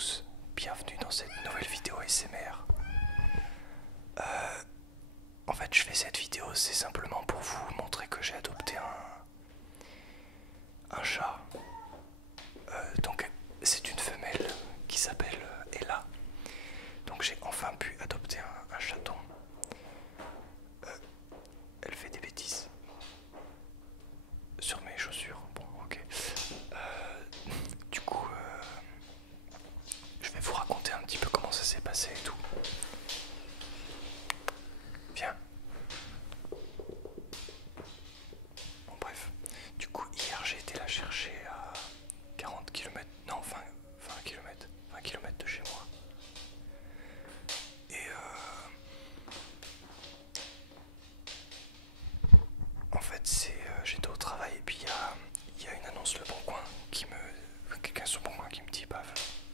tous, bienvenue dans cette nouvelle vidéo ASMR. En fait je fais cette vidéo c'est simplement pour vous montrer que j'ai adopté un chat. Donc c'est une femelle qui s'appelle Ella. Donc j'ai enfin pu adopter un chaton. Elle fait des bêtises sur mes chaussures. Bon ok. Du coup je vais vous raconter un petit peu comment ça s'est passé et tout. Viens. Bon bref. Du coup hier j'ai été la chercher à 40 km. Non 20 km. 20 km de chez moi. Et en fait j'étais au travail et puis il y a une annonce Le Bon Coin qui me... quelqu'un sur Le Bon Coin qui me dit bah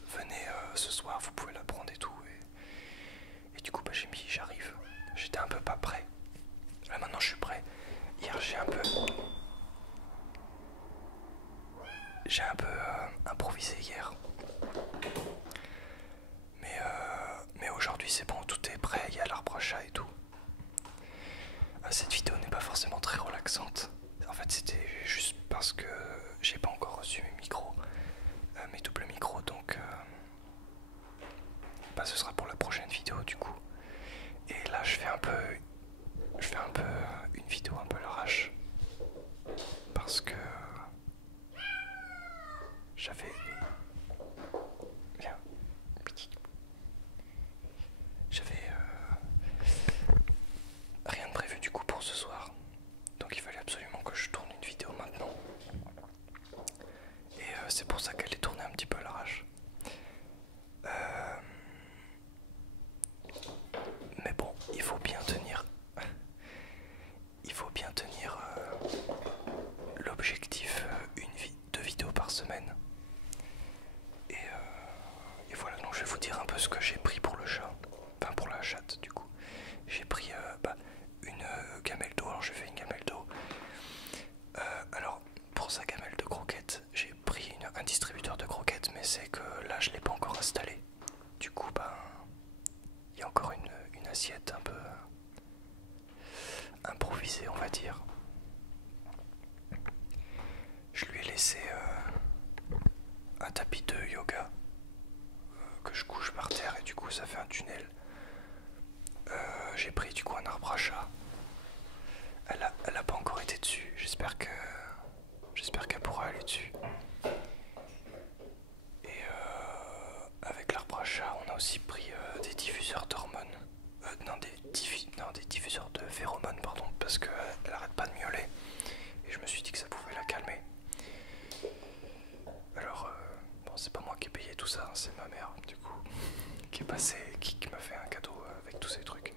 venez ce soir vous pouvez la prendre et tout et du coup bah j'arrive. J'étais un peu pas prêt. Là maintenant je suis prêt. Hier j'ai un peu improvisé hier. Mais aujourd'hui c'est bon, tout est prêt, il y a l'arbre à chat et tout. Cette vidéo n'est pas forcément très relaxante. En fait c'était juste parce que j'ai pas encore reçu mes micros, mes doubles micros, donc bah, ce sera pour la prochaine vidéo du coup. Et là je fais un peu une vidéo un peu à l'arrache parce que j'avais bien j'avais rien de prévu du coup pour ce soir, donc il fallait absolument que je tourne une vidéo maintenant et c'est pour ça qu'elle est tournée un petit peu à l'arrache. Mais bon, il faut bien tenir l'objectif, deux vidéos par semaine. Et voilà, donc je vais vous dire un peu ce que j'ai pris pour le chat, enfin pour la chatte du coup. J'ai pris une gamelle d'eau, alors j'ai fait une gamelle d'eau. Alors pour sa gamelle de croquettes, j'ai pris un distributeur de croquettes, mais c'est que là je l'ai pas encore installé. Du coup il y a encore une assiette un peu improvisée on va dire. Je lui ai laissé un tapis de yoga que je couche par terre et du coup ça fait un tunnel. J'ai pris du coup un arbre à chat. Elle a pas encore été dessus. J'espère qu'elle pourra aller dessus. Et avec l'arbre à chat, on a aussi pris des diffuseurs d'hormones. Non, des diffuseurs de phéromones, pardon, parce qu'elle arrête pas de miauler. Et je me suis dit que ça pouvait la calmer. Alors, bon, c'est pas moi qui ai payé tout ça, hein, c'est ma mère, du coup, qui est passée, qui m'a fait un cadeau avec tous ces trucs.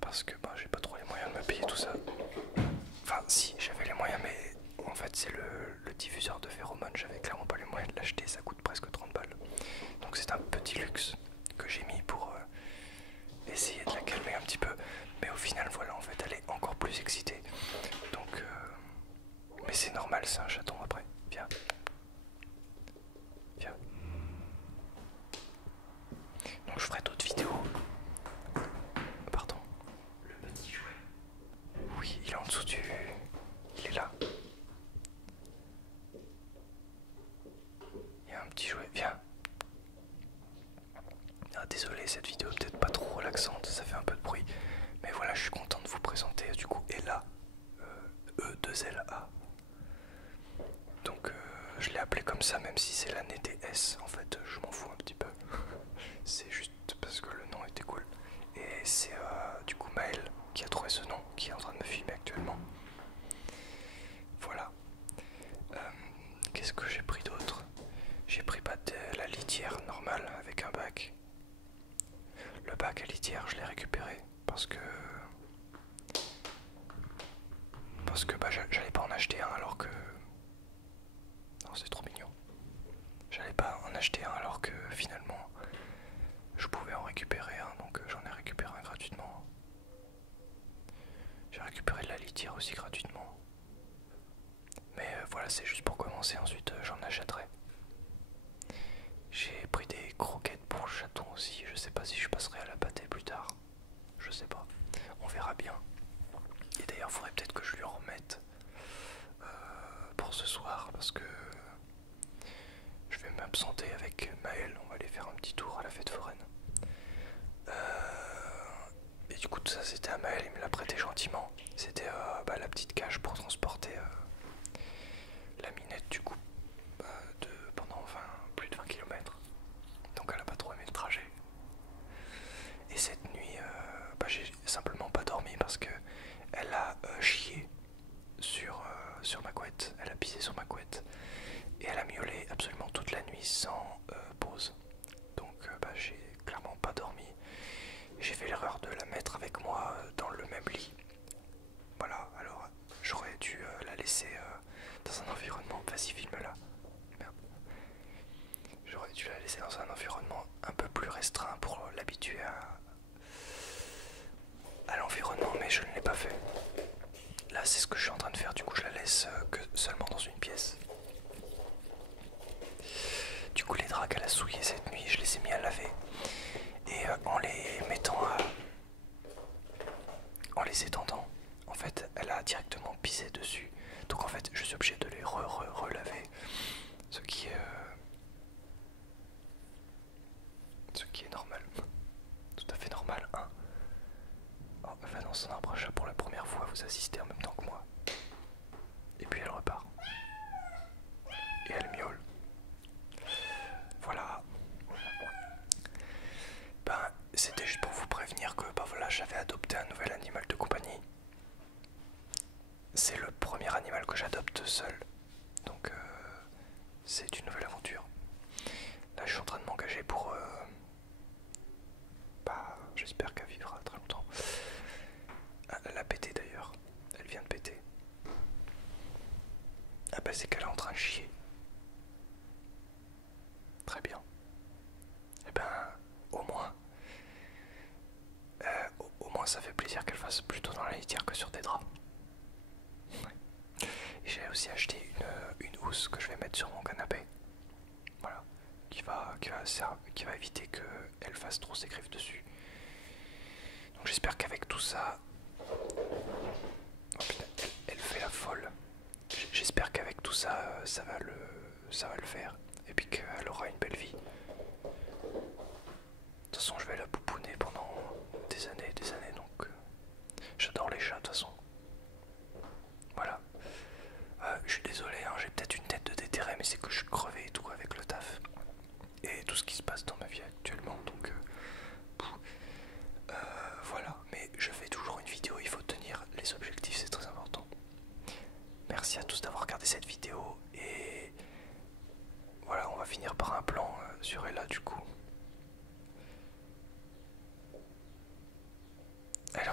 Parce que j'ai pas trop les moyens de me payer tout ça. Enfin, si, j'avais les moyens, mais en fait, c'est le diffuseur de phéromones, j'avais clairement pas les moyens de l'acheter, ça coûte presque 30 balles. Donc, c'est un petit luxe que j'ai mis pour essayer de la calmer un petit peu. Mais au final, voilà, en fait, elle est encore plus excitée. Donc, mais c'est normal, c'est un chaton après. Viens. Viens. Donc je ferai d'autres vidéos. Pardon. Le petit jouet. Oui, il est en dessous du... Il est là. Il y a un petit jouet. Viens. Ah, désolé, cette vidéo est peut-être pas trop relaxante, ça fait un peu de bruit. Mais voilà, je suis content de vous présenter du coup Ella. E2LA. Donc je l'ai appelé comme ça même si c'est l'année des S. En fait je m'en fous un petit peu. C'est juste parce que le nom était cool. Et c'est du coup Maël qui a trouvé ce nom, qui est en train de me filmer actuellement. Voilà. Qu'est-ce que j'ai pris d'autre? J'ai pris la litière normale avec un bac. Le bac à litière je l'ai récupéré parce que j'allais pas en acheter un alors que... Non, c'est trop mignon. J'allais pas en acheter un alors que finalement je pouvais en récupérer un, donc j'en ai récupéré un gratuitement. J'ai récupéré de la litière aussi gratuitement. Mais voilà, c'est juste pour commencer, ensuite j'en achèterai. J'ai écoute, ça c'était à Maël, il me l'a prêté gentiment. C'était la petite cage pour transporter la minette du coup pendant plus de 20 km. Donc elle a pas trop aimé le trajet. Et cette nuit, j'ai simplement pas dormi parce que elle a chié sur ma couette. Elle a pissé sur ma couette. Et elle a miaulé absolument toute la nuit sans pause. Donc j'ai clairement pas dormi. J'ai fait l'erreur de la mettre avec moi dans le même lit. Voilà, alors j'aurais dû la laisser dans un environnement. Vas-y, filme-la. Merde. J'aurais dû la laisser dans un environnement un peu plus restreint pour l'habituer à l'environnement, mais je ne l'ai pas fait. Là, c'est ce que je suis en train de faire. Du coup, je la laisse que seulement dans une pièce. Du coup, les draps qu'elle a souillés cette nuit, je les ai mis à laver. Et en les mettant en les étendant, en fait, elle a directement pissé dessus. Donc en fait, je suis obligé de les relaver. Ce qui est normal. Tout à fait normal, hein. Oh, elle va dans son arbre à chat pour la première fois, vous assistez en même temps que moi. Et puis elle repart. Et elle miaule. Voilà. C'était juste pour vous prévenir que voilà, j'avais adopté un nouvel animal de compagnie. C'est le premier animal que j'adopte seul. Donc c'est une nouvelle aventure. Là je suis en train de m'engager pour... j'espère qu'elle vivra très longtemps. Ah, elle a pété d'ailleurs. Elle vient de péter. Ah c'est qu'elle est en train de chier. Très bien. Et au moins ça fait plaisir qu'elle fasse plutôt dans la litière que sur des draps. Ouais. Et j'ai aussi acheté une housse que je vais mettre sur mon canapé. Voilà. Qui va éviter qu'elle fasse trop ses griffes dessus. Donc j'espère qu'avec tout ça... Oh putain, elle fait la folle. J'espère qu'avec tout ça, ça va le faire. Et puis qu'elle aura une belle vie. De toute façon, je vais la pouponner pendant des années et des années, donc j'adore les chats de toute façon. Voilà. Je suis désolé, hein, j'ai peut-être une tête de déterré, mais c'est que je suis crevé et tout avec le taf. Et tout ce qui se passe dans ma vie actuellement, donc voilà. Mais je fais toujours une vidéo, il faut tenir les objectifs, c'est très important. Merci à tous d'avoir regardé cette vidéo, et voilà, on va finir par un plan sur Ella du coup. Elle est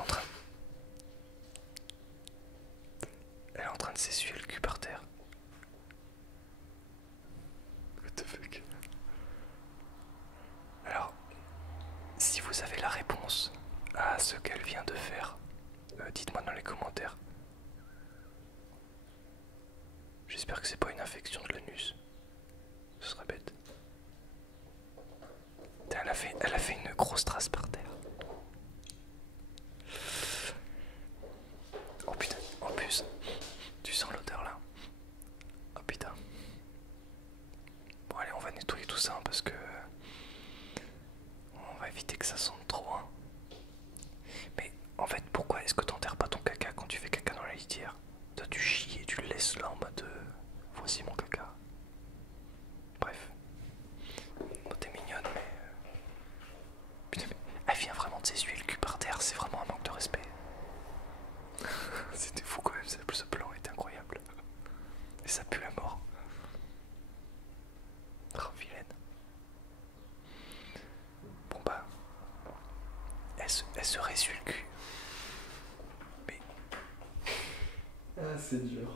en train de s'essuyer le cul par terre. What the fuck? Alors, si vous avez la réponse à ce qu'elle vient de faire, dites-moi dans les commentaires. J'espère que c'est pas une infection de l'anus. Ce serait bête. Elle a fait une grosse trace par terre. Oh putain, en plus, tu sens l'odeur là. Oh putain. Bon allez, on va nettoyer tout ça hein, parce que on va éviter que ça sente trop. Hein. Mais en fait, pourquoi est-ce que t'enterres pas ton caca quand tu fais caca dans la litière? Toi tu chies et tu le laisses là en mode voici mon caca. Bref. Bon, t'es mignonne mais... Putain mais elle vient vraiment de s'essuyer le cul par terre, c'est vraiment un manque de respect. C'était fou quand même, ce plan était incroyable. Et ça pue la mort. Oh vilaine. Bon elle se ressuie le cul. Mais... Ah c'est dur.